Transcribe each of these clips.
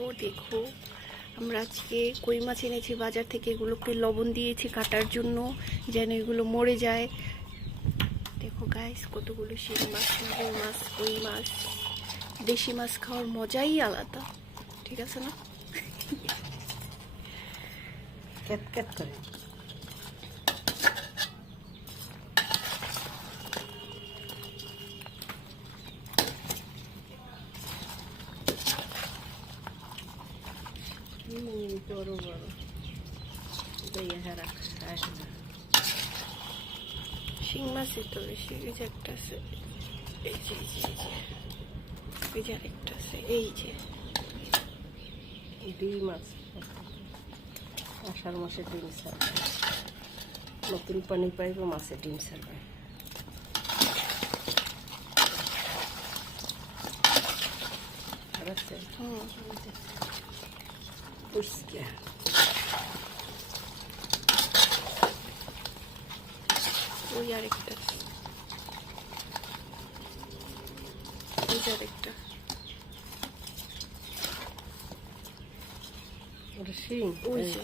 ও দেখো, আমরা আজকে কই মাছ এনেছি বাজার থেকে। এগুলোকে লবণ দিয়েছি কাটার জন্য, যেন এগুলো মরে যায়। দেখো গাইস, কতগুলো শিং মাছ, মাগুর মাছ, কই মাছ। দেশি মাছ খাওয়ার মজাই আলাদা, ঠিক আছে না? ক্যাট ক্যাট করে বড় বড় শিং মাছই তো বেশি। এই যে একটা আছে, এই যে এই যে এই যে এই যে আরেকটা আছে, এই যে ডিম মাছ। আষাঢ় মাসে ডিম ছাড়বে, নতুন পানি পাইব, মাছে ডিম ছাড়বে। ওই আরেকটা, এই যে আরেকটা। ওটা শিং, ওই যে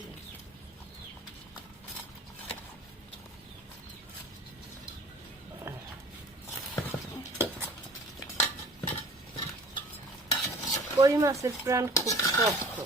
কই মাছের প্রাণ খুব শক্ত।